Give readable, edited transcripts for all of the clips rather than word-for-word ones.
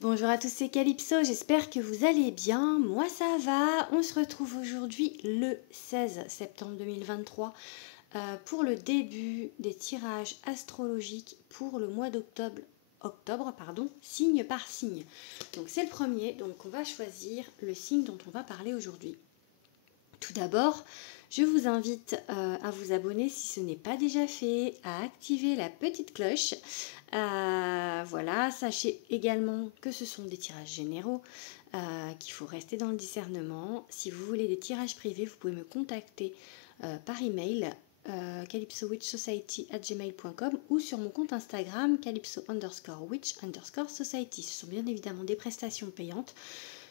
Bonjour à tous, c'est Calypso, j'espère que vous allez bien. Moi ça va. On se retrouve aujourd'hui le 16 septembre 2023 pour le début des tirages astrologiques pour le mois d'octobre. Signe par signe. Donc c'est le premier, donc on va choisir le signe dont on va parler aujourd'hui. Tout d'abord, je vous invite à vous abonner si ce n'est pas déjà fait, à activer la petite cloche. Voilà, sachez également que ce sont des tirages généraux, qu'il faut rester dans le discernement. Si vous voulez des tirages privés, vous pouvez me contacter par email calypsowitchsociety@gmail.com ou sur mon compte Instagram calypso_witch_society. Ce sont bien évidemment des prestations payantes.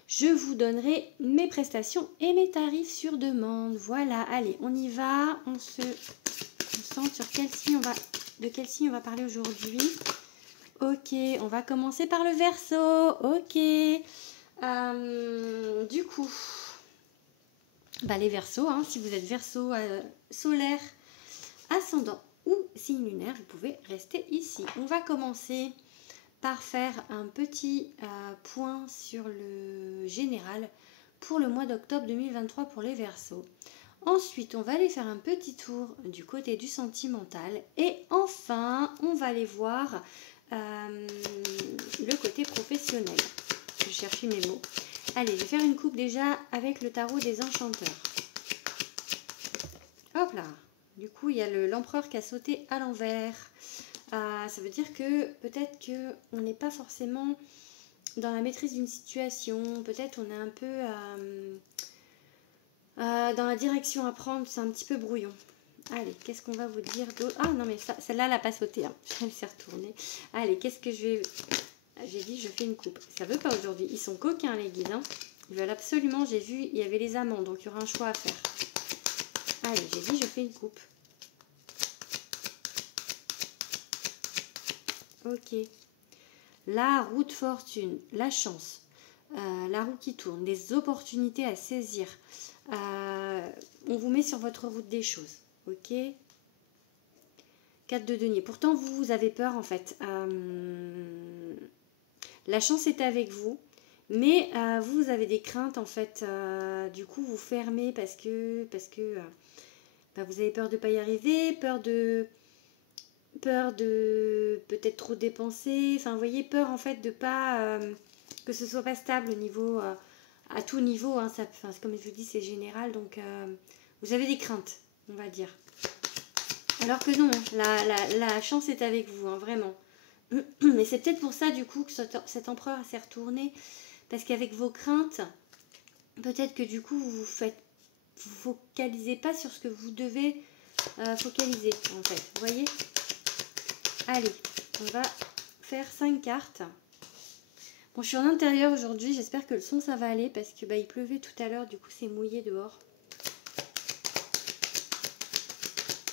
Je vous donnerai mes prestations et mes tarifs sur demande. Voilà, allez, on y va. On se concentre sur de quel signe on va parler aujourd'hui. Ok, on va commencer par le Verseau. Ok. Du coup, les Verseaux, si vous êtes Verseau solaire, ascendant ou signe lunaire, vous pouvez rester ici. On va commencer par faire un petit point sur le général pour le mois d'octobre 2023 pour les Verseaux. Ensuite, on va aller faire un petit tour du côté du sentimental. Et enfin, on va aller voir le côté professionnel. Je cherche mes mots. Allez, je vais faire une coupe déjà avec le tarot des enchanteurs. Hop là. Du coup, il y a l'empereur qui a sauté à l'envers. Ça veut dire que peut-être qu'on n'est pas forcément dans la maîtrise d'une situation. Peut-être on est un peu dans la direction à prendre. C'est un petit peu brouillon. Allez, qu'est-ce qu'on va vous dire d'autre? Ah non, mais celle-là, elle n'a pas sauté. Je vais laisser retourner. Allez, qu'est-ce que je vais... J'ai dit, je fais une coupe. Ça veut pas aujourd'hui. Ils sont coquins, les guides. Ils veulent absolument... J'ai vu, il y avait les amants, donc il y aura un choix à faire. Allez, j'ai dit, je fais une coupe. Ok. La roue de fortune, la chance, la roue qui tourne, des opportunités à saisir. On vous met sur votre route des choses. Ok. 4 de denier. Pourtant, vous avez peur en fait. La chance est avec vous, mais vous avez des craintes en fait. Du coup, vous fermez parce que vous avez peur de ne pas y arriver, peur de peut-être trop dépenser. Enfin, vous voyez, peur en fait de pas que ce soit pas stable au niveau à tout niveau. Comme je vous dis, c'est général, donc vous avez des craintes, on va dire. Alors que non, la chance est avec vous, vraiment. Mais c'est peut-être pour ça du coup que cet empereur s'est retourné, parce qu'avec vos craintes, peut-être que du coup vous focalisez pas sur ce que vous devez focaliser en fait. Vous voyez? Allez, on va faire 5 cartes. Bon, je suis en intérieur aujourd'hui, j'espère que le son ça va aller parce que il pleuvait tout à l'heure, du coup c'est mouillé dehors.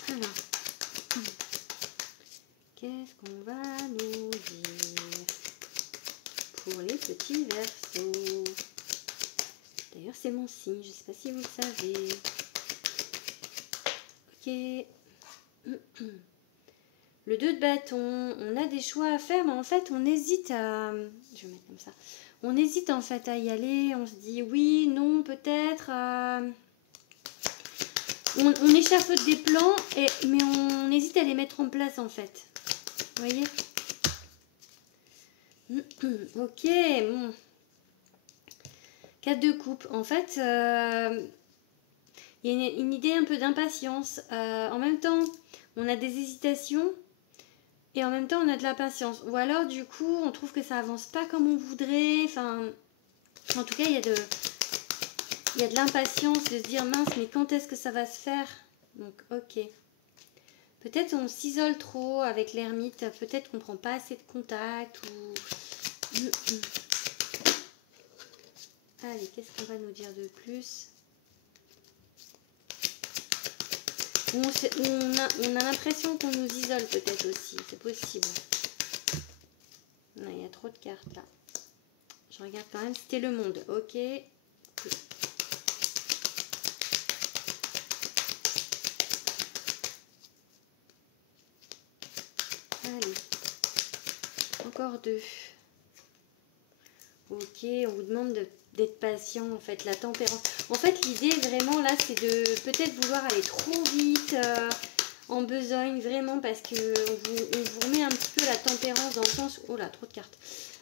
Alors, qu'est-ce qu'on va nous dire pour les petits Verseaux? D'ailleurs, c'est mon signe, je ne sais pas si vous le savez. Ok. Le 2 de bâton, on a des choix à faire, mais en fait, on hésite à... Je vais mettre comme ça. On hésite en fait à y aller, on se dit oui, non, peut-être... On échafaude des plans, mais on hésite à les mettre en place en fait. Vous voyez? Ok, bon. 4 de coupe. En fait, il y a une idée un peu d'impatience. En même temps, on a des hésitations et en même temps, on a de la patience. Ou alors, du coup, on trouve que ça avance pas comme on voudrait. Enfin, en tout cas, il y a de l'impatience de se dire mince, mais quand est-ce que ça va se faire? Donc, ok. Peut-être on s'isole trop avec l'ermite. Peut-être qu'on prend pas assez de contact ou... Allez, qu'est-ce qu'on va nous dire de plus? On a l'impression qu'on nous isole peut-être aussi, c'est possible. Non, il y a trop de cartes là. Je regarde quand même, c'était le monde, ok. Allez, encore 2. Ok, on vous demande d'être patient, en fait, la tempérance. En fait, l'idée, vraiment, là, c'est de peut-être vouloir aller trop vite, en besogne, vraiment, parce que on vous remet un petit peu la tempérance dans le sens... Oh là, trop de cartes.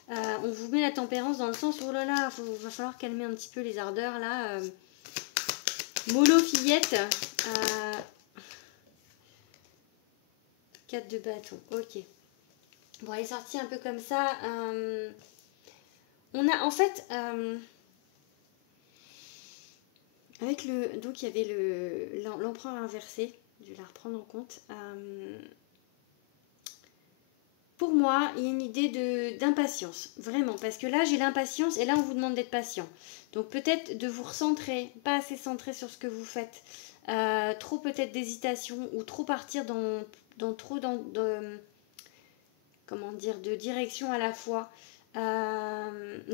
On vous met la tempérance dans le sens, oh là là, va falloir calmer un petit peu les ardeurs, là. Mollo fillette. 4 de bâton, ok. Bon, elle est sortie un peu comme ça. On a, en fait... avec le... Donc, il y avait l'empereur inversé. Je vais la reprendre en compte. Pour moi, il y a une idée d'impatience, vraiment, parce que là, j'ai l'impatience et là, on vous demande d'être patient. Donc, peut-être de vous recentrer, pas assez centré sur ce que vous faites, trop peut-être d'hésitation ou trop partir comment dire, de direction à la fois.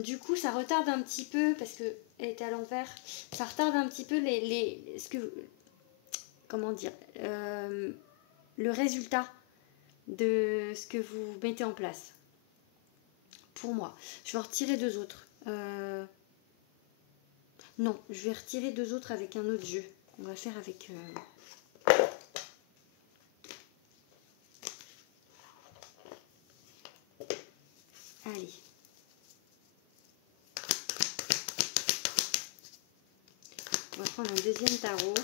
Du coup, ça retarde un petit peu, parce qu'elle est à l'envers, ça retarde un petit peu comment dire, le résultat de ce que vous mettez en place. Pour moi, je vais en retirer 2 autres. Non, je vais retirer 2 autres avec un autre jeu. On va faire avec... Allez. On va prendre un deuxième tarot.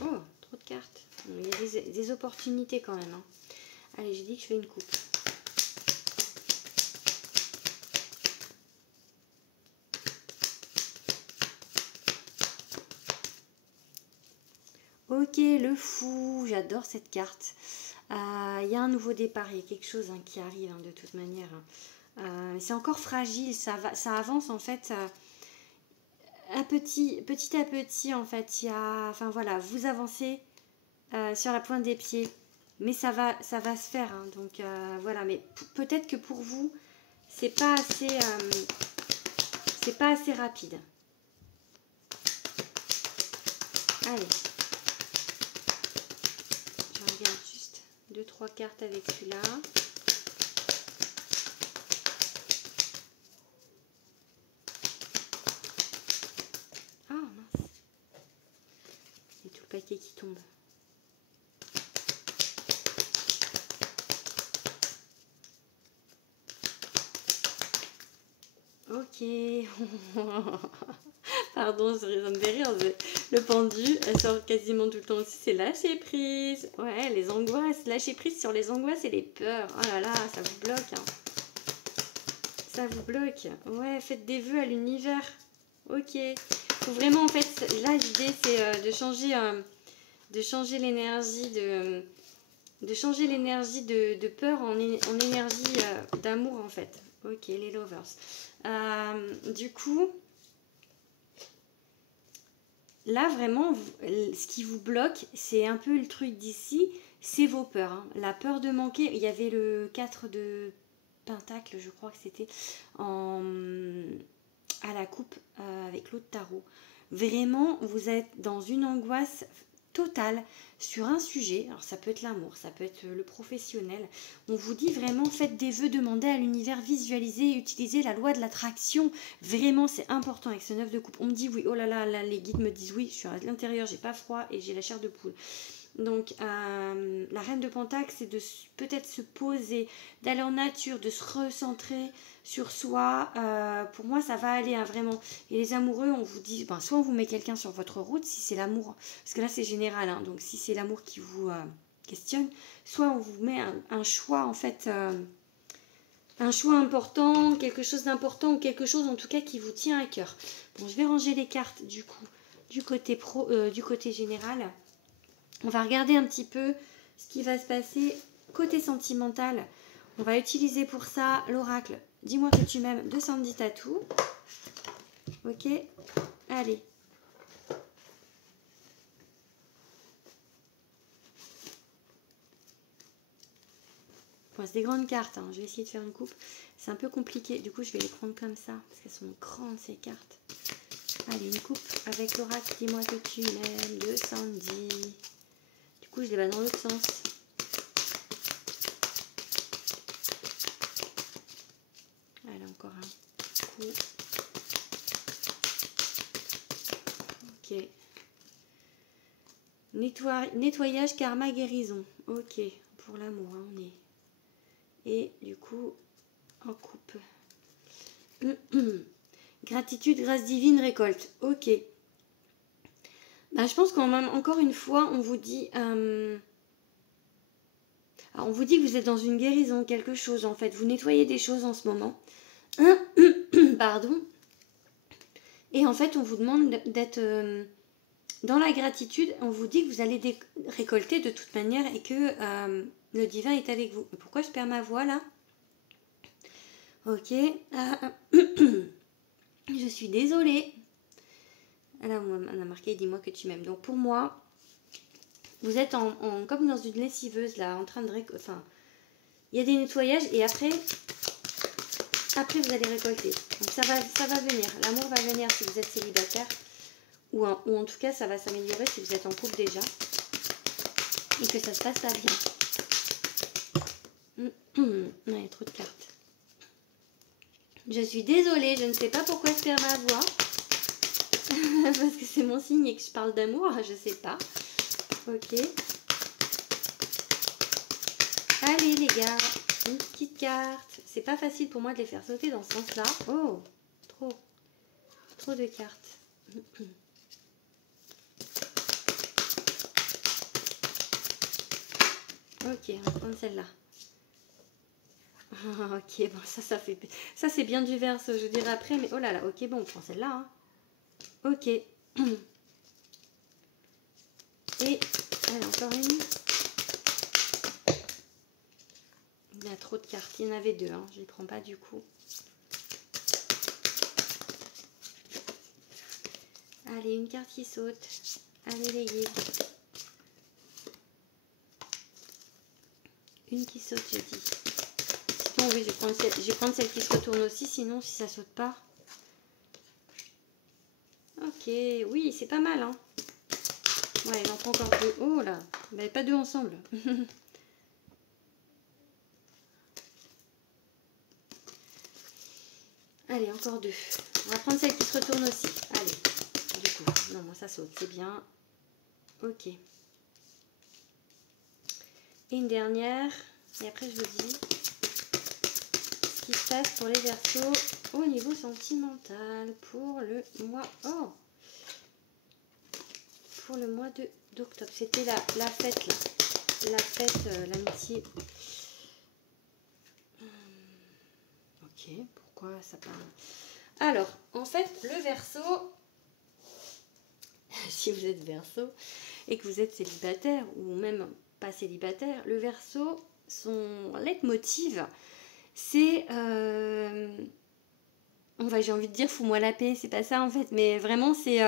Oh, trop de cartes. Il y a des opportunités quand même. Hein. Allez, j'ai dit que je fais une coupe. Ok, le fou, j'adore cette carte. Il y a un nouveau départ, il y a quelque chose qui arrive de toute manière. C'est encore fragile, ça avance en fait petit à petit en fait. Enfin voilà, vous avancez sur la pointe des pieds, mais ça va se faire. Hein, donc voilà, mais peut-être que pour vous, c'est pas assez rapide. Allez. Je regarde juste 2-3 cartes avec celui-là. Ah mince. Il y a tout le paquet qui tombe. Ok. Pardon, ça me fait rire. Le pendu, elle sort quasiment tout le temps aussi. C'est lâcher prise. Ouais, les angoisses. Lâcher prise sur les angoisses et les peurs. Oh là là, ça vous bloque. Hein. Ça vous bloque. Ouais, faites des vœux à l'univers. Ok. Faut vraiment, en fait, là, l'idée, c'est de changer l'énergie de peur en énergie d'amour, en fait. Ok, les lovers. Du coup... Là, vraiment, ce qui vous bloque, c'est un peu le truc d'ici, c'est vos peurs. Hein. La peur de manquer, il y avait le 4 de Pentacle, je crois que c'était à la coupe avec l'autre tarot. Vraiment, vous êtes dans une angoisse totale sur un sujet. Alors ça peut être l'amour, ça peut être le professionnel. On vous dit vraiment, faites des vœux, demandez à l'univers, visualisez, utilisez la loi de l'attraction. Vraiment, c'est important avec ce 9 de coupe. On me dit oui, oh là là, là les guides me disent oui, je suis à l'intérieur, j'ai pas froid et j'ai la chair de poule. Donc la reine de Pentacle, c'est de peut-être se poser, d'aller en nature, de se recentrer sur soi. Pour moi, ça va aller, hein, vraiment. Et les amoureux, on vous dit, soit on vous met quelqu'un sur votre route, si c'est l'amour, parce que là c'est général, hein, donc si c'est l'amour qui vous questionne, soit on vous met un choix, en fait, un choix important, quelque chose d'important, ou quelque chose en tout cas qui vous tient à cœur. Bon, je vais ranger les cartes du coup, du côté général. On va regarder un petit peu ce qui va se passer côté sentimental. On va utiliser pour ça l'oracle Dis-moi que tu m'aimes de Sandy Tattoo. Ok, allez. Bon, c'est des grandes cartes, hein. Je vais essayer de faire une coupe. C'est un peu compliqué, du coup je vais les prendre comme ça, parce qu'elles sont grandes ces cartes. Allez, une coupe avec l'oracle Dis-moi que tu m'aimes de Sandy. Du coup je les bats dans l'autre sens. nettoyage, karma, guérison. Ok, pour l'amour, hein, on est. Et du coup, en coupe. Gratitude, grâce divine, récolte. Ok. Bah, je pense qu'encore une fois, on vous dit... on vous dit que vous êtes dans une guérison, quelque chose en fait. Vous nettoyez des choses en ce moment. Pardon. Et en fait, on vous demande d'être dans la gratitude. On vous dit que vous allez récolter de toute manière et que le divin est avec vous. Pourquoi je perds ma voix là? Ok. Je suis désolée. Là, on a marqué, dis-moi que tu m'aimes. Donc pour moi, vous êtes comme dans une lessiveuse là, en train de... Enfin, il y a des nettoyages et après vous allez récolter. Donc ça va venir. L'amour va venir si vous êtes célibataire. Ou en tout cas, ça va s'améliorer si vous êtes en couple déjà. Et que ça se passe pas bien. Il y a trop de cartes. Je suis désolée, je ne sais pas pourquoi je perds ma voix. Parce que c'est mon signe et que je parle d'amour, je sais pas. Ok. Allez les gars, une petite carte. C'est pas facile pour moi de les faire sauter dans ce sens-là. Oh, trop de cartes. Ok, on va prendre celle-là. Ok, bon, ça c'est bien du Verseau, je dirais après, mais oh là là, ok, bon, on prend celle-là. Hein. Ok. Et, allez, encore une. Il y a trop de cartes, il y en avait deux, hein. Je ne les prends pas du coup. Allez, une carte qui saute. Allez les guides. Une qui saute, je dis. Bon, oui, je vais prendre celle qui se retourne aussi, sinon si ça saute pas. Ok, oui, c'est pas mal, hein. Ouais, il en prend encore deux. Oh là, bah, pas deux ensemble. Allez, encore deux. On va prendre celle qui se retourne aussi. Allez, du coup, non, moi ça saute, c'est bien. Ok. Et une dernière. Et après, je vous dis ce qui se passe pour les Verseaux au niveau sentimental pour le mois. Oh, pour le mois d'octobre. C'était la fête là. La fête, l'amitié. Ok, pourquoi ça parle? Alors, en fait, le Verseau, si vous êtes Verseau et que vous êtes célibataire ou même pas célibataire, le Verseau, son leitmotiv, c'est j'ai envie de dire fous-moi la paix, c'est pas ça en fait, mais vraiment c'est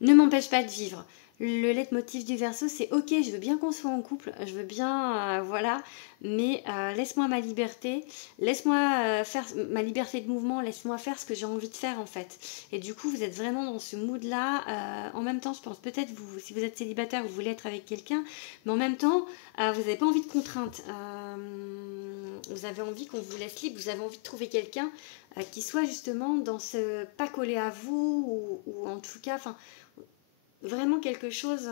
ne m'empêche pas de vivre. Le leitmotiv du Verseau, c'est ok, je veux bien qu'on soit en couple, je veux bien, voilà, mais laisse-moi ma liberté, laisse-moi faire ma liberté de mouvement, laisse-moi faire ce que j'ai envie de faire en fait. Et du coup, vous êtes vraiment dans ce mood-là. En même temps, je pense peut-être, si vous êtes célibataire, vous voulez être avec quelqu'un, mais en même temps, vous n'avez pas envie de contraintes. Vous avez envie qu'on vous laisse libre, vous avez envie de trouver quelqu'un qui soit justement dans ce pas collé à vous, ou en tout cas, enfin, vraiment quelque chose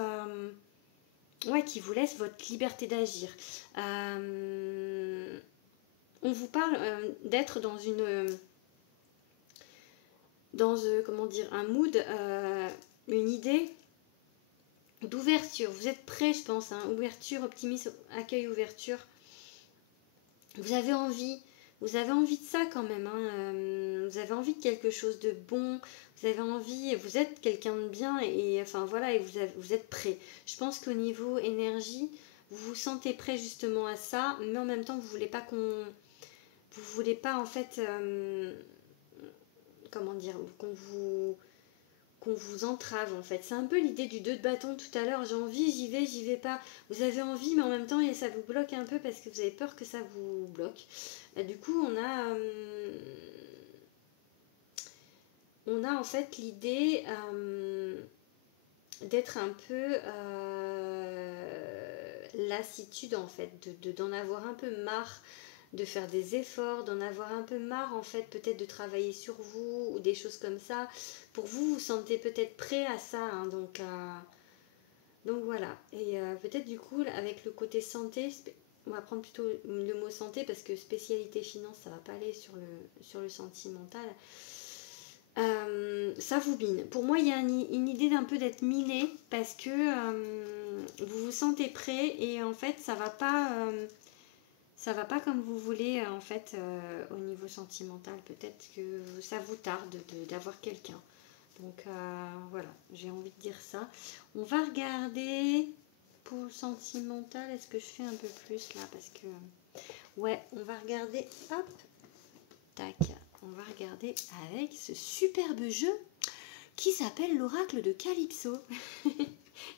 qui vous laisse votre liberté d'agir. On vous parle d'être dans comment dire, un mood, une idée d'ouverture. Vous êtes prêt, je pense, hein, ouverture, optimisme, accueil, ouverture. Vous avez envie de ça quand même, hein. Vous avez envie de quelque chose de bon, vous avez envie, vous êtes quelqu'un de bien et enfin voilà, et vous êtes prêt. Je pense qu'au niveau énergie, vous vous sentez prêt justement à ça, mais en même temps vous voulez pas en fait, comment dire, qu'on vous entrave en fait. C'est un peu l'idée du 2 de bâton tout à l'heure. J'ai envie, j'y vais pas. Vous avez envie, mais en même temps, ça vous bloque un peu parce que vous avez peur que ça vous bloque. Et du coup, on a en fait l'idée d'être un peu lassitude en fait, d'en avoir un peu marre, de faire des efforts, d'en avoir un peu marre en fait, peut-être de travailler sur vous ou des choses comme ça. Pour vous, vous sentez peut-être prêt à ça, hein, donc Donc voilà, et peut-être du coup avec le côté santé, on va prendre plutôt le mot santé parce que spécialité finance, ça va pas aller sur le sentimental. Ça vous mine. Pour moi, il y a une idée d'un peu d'être miné parce que vous vous sentez prêt et en fait, ça va pas comme vous voulez en fait au niveau sentimental. Peut-être que ça vous tarde d'avoir quelqu'un. Donc voilà, j'ai envie de dire ça. On va regarder pour le sentimental. Est-ce que je fais un peu plus là? Parce que ouais, on va regarder. Hop, tac. On va regarder avec ce superbe jeu qui s'appelle l'Oracle de Calypso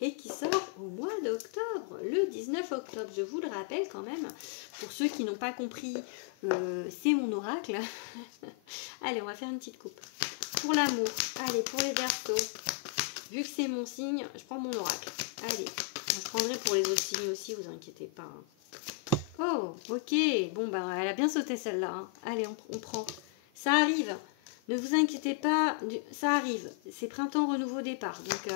et qui sort au mois d'octobre, le 19 octobre. Je vous le rappelle quand même, pour ceux qui n'ont pas compris, c'est mon oracle. Allez, on va faire une petite coupe. Pour l'amour, allez, pour les Verseaux, vu que c'est mon signe, je prends mon oracle. Allez, je prendrai pour les autres signes aussi, vous inquiétez pas. Oh, ok, bon ben elle a bien sauté celle-là. Hein. Allez, on prend. Ça arrive. Ne vous inquiétez pas, ça arrive. C'est printemps, renouveau, départ. Donc,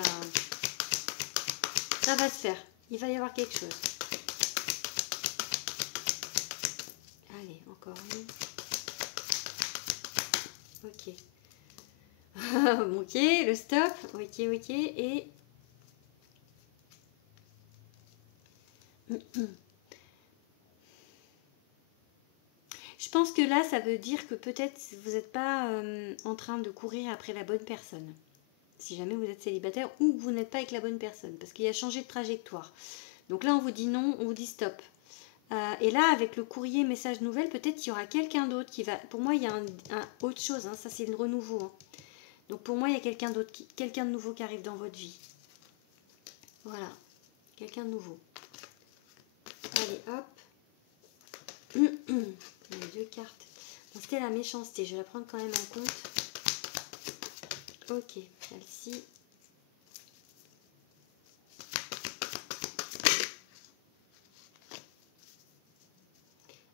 ça va se faire. Il va y avoir quelque chose. Allez, encore une. Ok. Ok, le stop. Ok, ok. Et... Je pense que là, ça veut dire que peut-être vous n'êtes pas en train de courir après la bonne personne. Si jamais vous êtes célibataire ou que vous n'êtes pas avec la bonne personne. Parce qu'il y a changé de trajectoire. Donc là, on vous dit non, on vous dit stop. Et là, avec le courrier message nouvelle, peut-être qu'il y aura quelqu'un d'autre qui va... Pour moi, il y a autre chose. Hein, ça, c'est le renouveau. Hein. Donc pour moi, il y a quelqu'un d'autre, quelqu'un de nouveau qui arrive dans votre vie. Voilà. Quelqu'un de nouveau. Allez, hop. Les deux cartes. Bon, c'était la méchanceté. Je vais la prendre quand même en compte. Ok, celle-ci.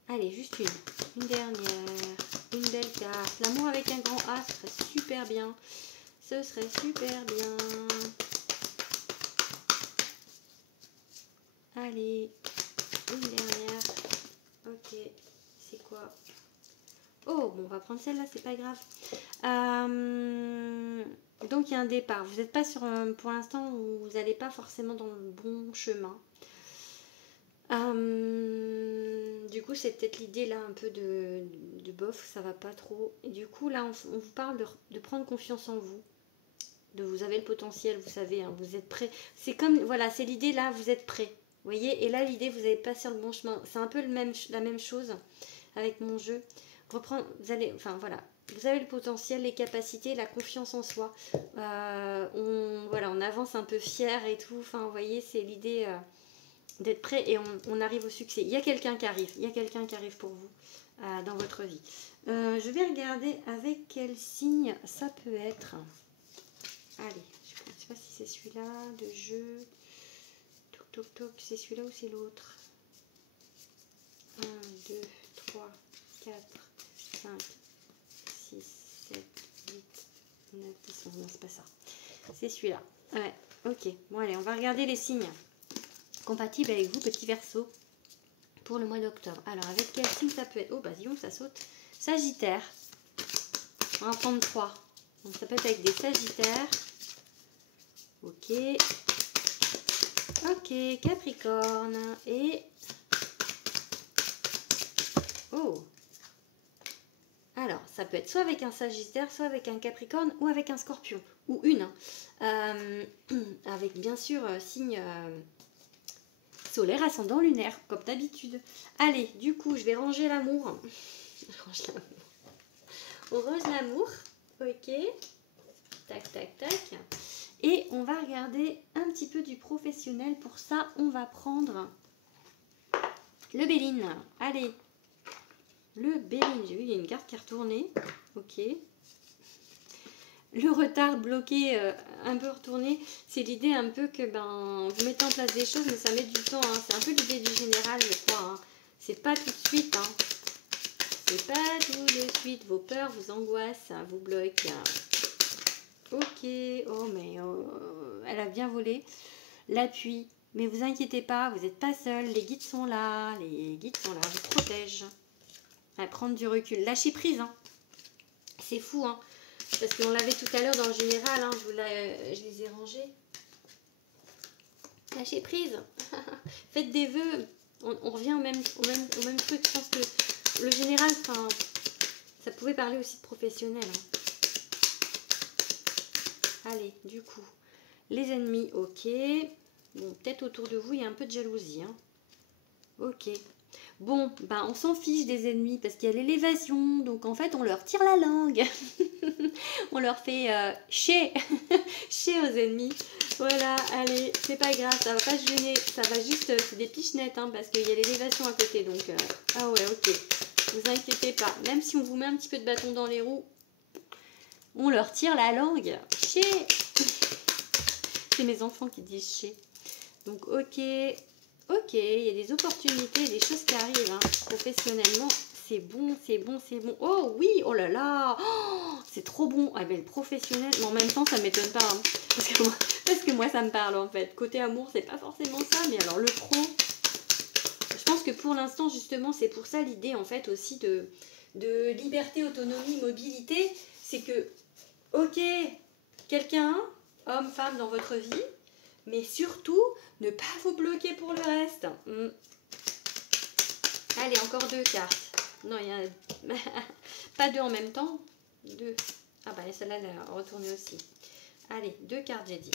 Allez, juste une dernière. Une belle carte. L'amour avec un grand A, ce serait super bien. Ce serait super bien. Allez, une dernière. Ok, c'est quoi? Oh, bon, on va prendre celle-là, c'est pas grave. Donc, il y a un départ. Vous n'êtes pas sur... pour l'instant, vous n'allez pas forcément dans le bon chemin. Du coup, c'est peut-être l'idée là un peu de bof, ça va pas trop. Et du coup, là, on vous parle de prendre confiance en vous. Vous avez le potentiel, vous savez, hein, vous êtes prêt. C'est comme, voilà, c'est l'idée là, vous êtes prêt. Vous voyez, et là, l'idée, vous n'allez pas sur le bon chemin. C'est un peu la même chose avec mon jeu. Reprendre, vous allez, enfin voilà, vous avez le potentiel, les capacités, la confiance en soi. On avance un peu fier et tout. Enfin, vous voyez, c'est l'idée d'être prêt et on arrive au succès. Il y a quelqu'un qui arrive. Il y a quelqu'un qui arrive pour vous dans votre vie. Je vais regarder avec quel signe ça peut être. Allez, je ne sais pas si c'est celui-là de jeu. Toc, toc, toc. C'est celui-là ou c'est l'autre? 1, 2, 3, 4, 5, 6, 7, 8, 9, 10, 11. Non, c'est pas ça. C'est celui-là. Ouais, ok. Bon, allez, on va regarder les signes compatibles avec vous, petit Verseau, pour le mois d'octobre. Alors, avec quel signe ça peut être? Oh, bah, dis donc, ça saute. Sagittaire. On va en prendre 3. Donc, ça peut être avec des Sagittaires. Ok. Ok, Capricorne. Et... Oh. Alors, ça peut être soit avec un Sagittaire, soit avec un Capricorne, ou avec un Scorpion. Ou une. Avec, bien sûr, signe solaire, ascendant, lunaire, comme d'habitude. Allez, du coup, je vais ranger l'amour. Je range l'amour. On range l'amour. Ok. Tac, tac, tac. Et on va regarder un petit peu du professionnel. Pour ça, on va prendre le Béline. Allez. Le Béline. J'ai vu, il y a une carte qui est retournée. Ok. Le retard bloqué, un peu retourné. C'est l'idée un peu que vous mettez en place des choses, mais ça met du temps. Hein. C'est un peu l'idée du général, je crois. Hein. C'est pas tout de suite. Hein. C'est pas tout de suite. Vos peurs, vos angoisses, vous bloquent. Ok. Oh, mais elle a bien volé. l'appui. Mais vous inquiétez pas, vous n'êtes pas seul, les guides sont là, ils vous protègent. À prendre du recul, lâchez prise, hein. C'est fou, hein, parce qu'on l'avait tout à l'heure dans le général, hein, je les ai rangés. Lâchez prise, faites des vœux, on revient au même truc. Je pense que le général, enfin, ça pouvait parler aussi de professionnel, hein. Allez, du coup, les ennemis, ok. Bon, peut-être autour de vous, il y a un peu de jalousie, hein. Ok. Bon, ben on s'en fiche des ennemis parce qu'il y a l'élévation. Donc en fait, on leur tire la langue. On leur fait chier. Chier aux ennemis. Voilà, allez, c'est pas grave, ça va pas se gêner. Ça va juste, c'est des pichenettes, hein, parce qu'il y a l'élévation à côté. Donc, ah ouais, ok. Vous inquiétez pas. Même si on vous met un petit peu de bâton dans les roues, on leur tire la langue. Chier. C'est mes enfants qui disent chier. Donc, ok. Ok, il y a des opportunités, des choses qui arrivent, hein. Professionnellement. C'est bon, c'est bon, c'est bon. Oh oui, oh là là, oh, c'est trop bon. Ah ben le professionnel, mais en même temps ça m'étonne pas, hein, parce que moi ça me parle en fait. Côté amour, c'est pas forcément ça, mais alors le pro, je pense que pour l'instant justement c'est pour ça l'idée en fait aussi de liberté, autonomie, mobilité, c'est que ok, quelqu'un, homme, femme dans votre vie, mais surtout ne pas vous bloquer pour le reste. Allez, encore 2 cartes. Non, il y a pas 2 en même temps. 2. Ah bah celle-là, elle a retourné aussi. Allez, 2 cartes, j'ai dit.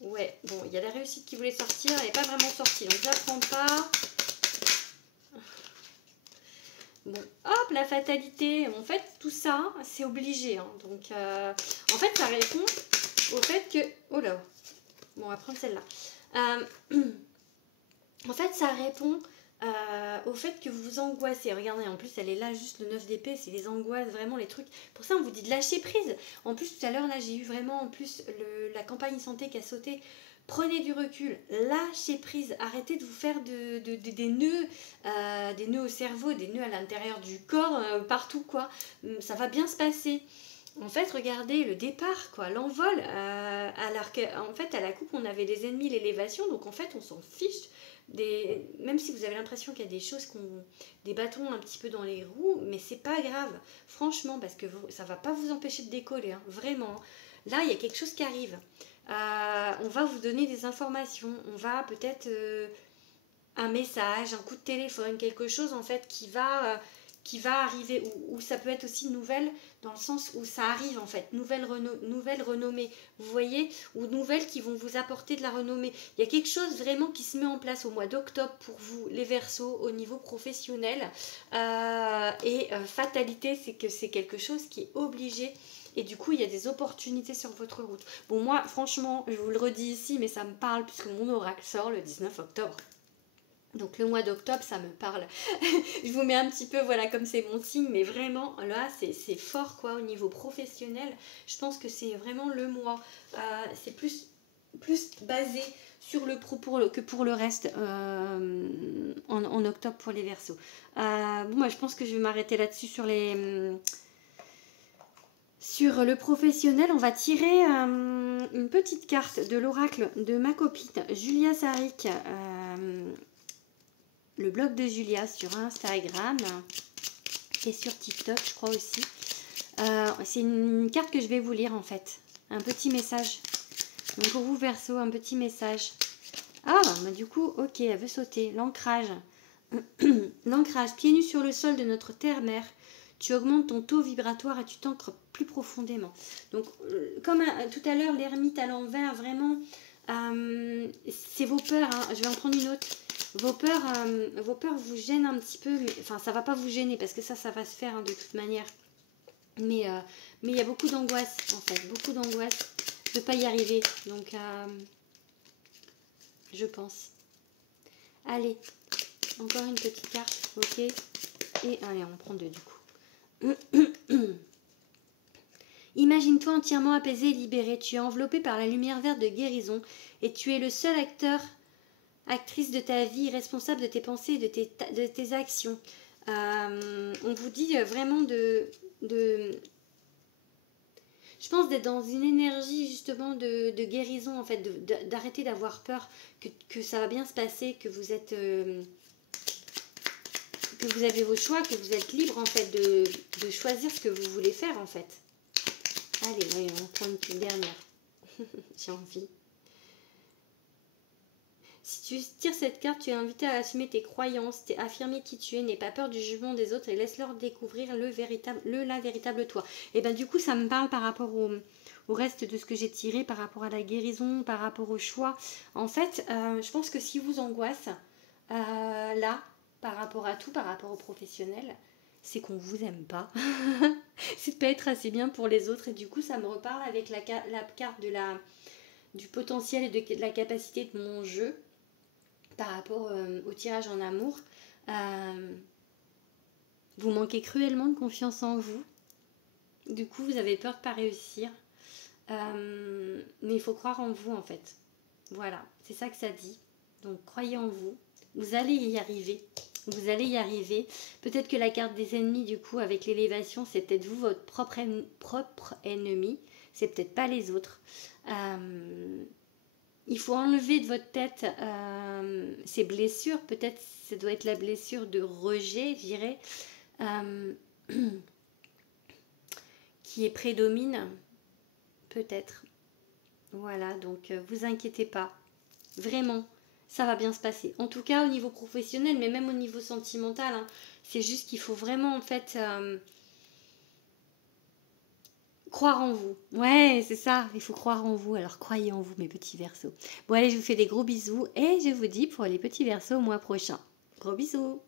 Ouais, bon, il y a la réussite qui voulait sortir, elle n'est pas vraiment sortie, donc je la prends pas. Bon, hop, la fatalité. En fait, tout ça, c'est obligé, hein. Donc, en fait, ça répond au fait que... Oh là, bon, on va prendre celle-là. En fait, ça répond au fait que vous vous angoissez. Regardez, en plus, elle est là, juste le 9 d'épée, c'est les angoisses, vraiment les trucs. Pour ça, on vous dit de lâcher prise. En plus, tout à l'heure, là, j'ai eu vraiment, en plus, la campagne santé qui a sauté. Prenez du recul, lâchez prise, arrêtez de vous faire des nœuds au cerveau, des nœuds à l'intérieur du corps, partout, quoi. Ça va bien se passer. En fait, regardez le départ, quoi, l'envol. Alors qu'en fait, à la coupe, on avait les ennemis, l'élévation, donc en fait, on s'en fiche. Même si vous avez l'impression qu'il y a des choses, des bâtons un petit peu dans les roues, mais c'est pas grave, franchement, parce que ça va pas vous empêcher de décoller, hein, vraiment. Là, il y a quelque chose qui arrive. On va vous donner des informations, on va peut-être un message, un coup de téléphone, quelque chose en fait qui va arriver, ou ça peut être aussi une nouvelle dans le sens où ça arrive en fait, nouvelle renommée, vous voyez, ou nouvelles qui vont vous apporter de la renommée. Il y a quelque chose vraiment qui se met en place au mois d'octobre pour vous, les Verseaux, au niveau professionnel. Fatalité, c'est que c'est quelque chose qui est obligé. Et du coup, il y a des opportunités sur votre route. Bon, moi, franchement, je vous le redis ici, mais ça me parle puisque mon oracle sort le 19 octobre. Donc le mois d'octobre, ça me parle. Je vous mets un petit peu, voilà, comme c'est mon signe, mais vraiment, là, c'est fort, quoi, au niveau professionnel. Je pense que c'est vraiment le mois. C'est plus basé sur le pro que pour le reste en octobre pour les Verseaux. Bon, moi, je pense que je vais m'arrêter là-dessus sur le professionnel. On va tirer une petite carte de l'oracle de ma copine Julia Sarik. Le blog de Julia sur Instagram et sur TikTok, je crois aussi. C'est une carte que je vais vous lire en fait. Un petit message. Donc pour vous Verseau, un petit message. Ah, bah, du coup, ok, elle veut sauter. L'ancrage. L'ancrage, pieds nus sur le sol de notre terre-mère. Tu augmentes ton taux vibratoire et tu t'ancres plus profondément. Donc, comme tout à l'heure, l'ermite à l'envers, vraiment, c'est vos peurs. Hein. Je vais en prendre une autre. Vos peurs vous gênent un petit peu. Mais, enfin, ça va pas vous gêner parce que ça va se faire hein, de toute manière. Mais il y a beaucoup d'angoisse, en fait. Beaucoup d'angoisse de ne pas y arriver. Donc, je pense. Allez, encore une petite carte. Ok. Et allez, on prend 2 du coup. Imagine-toi entièrement apaisé et libéré. Tu es enveloppé par la lumière verte de guérison et tu es le seul actrice de ta vie, responsable de tes pensées et de tes actions. On vous dit vraiment de Je pense d'être dans une énergie justement de guérison, en fait, d'arrêter d'avoir peur, que ça va bien se passer, que vous êtes... que vous avez vos choix, que vous êtes libre en fait de choisir ce que vous voulez faire en fait. Allez, voyons, on prend une petite dernière. J'ai envie. Si tu tires cette carte, tu es invité à assumer tes croyances, affirmer qui tu es, n'aie pas peur du jugement des autres et laisse-leur découvrir la véritable toi. Et bien du coup, ça me parle par rapport au reste de ce que j'ai tiré, par rapport à la guérison, par rapport au choix. En fait, je pense que si vous angoisse, là, par rapport à tout, par rapport aux professionnels, c'est qu'on vous aime pas. C'est de pas être assez bien pour les autres. Et du coup, ça me reparle avec la carte du potentiel et de la capacité de mon jeu par rapport au tirage en amour. Vous manquez cruellement de confiance en vous. Du coup, vous avez peur de pas réussir. Mais il faut croire en vous en fait. Voilà, c'est ça que ça dit. Donc croyez en vous. Vous allez y arriver. Vous allez y arriver. Peut-être que la carte des ennemis, du coup, avec l'élévation, c'est peut-être vous, votre propre ennemi. C'est peut-être pas les autres. Il faut enlever de votre tête ces blessures. Peut-être ça doit être la blessure de rejet, je dirais, qui est prédomine. Peut-être. Voilà, donc vous inquiétez pas. Vraiment, ça va bien se passer. En tout cas, au niveau professionnel, mais même au niveau sentimental, hein, c'est juste qu'il faut vraiment, en fait, croire en vous. Ouais, c'est ça, il faut croire en vous. Alors, croyez en vous, mes petits Verseaux. Bon, allez, je vous fais des gros bisous et je vous dis pour les petits Verseaux au mois prochain. Gros bisous.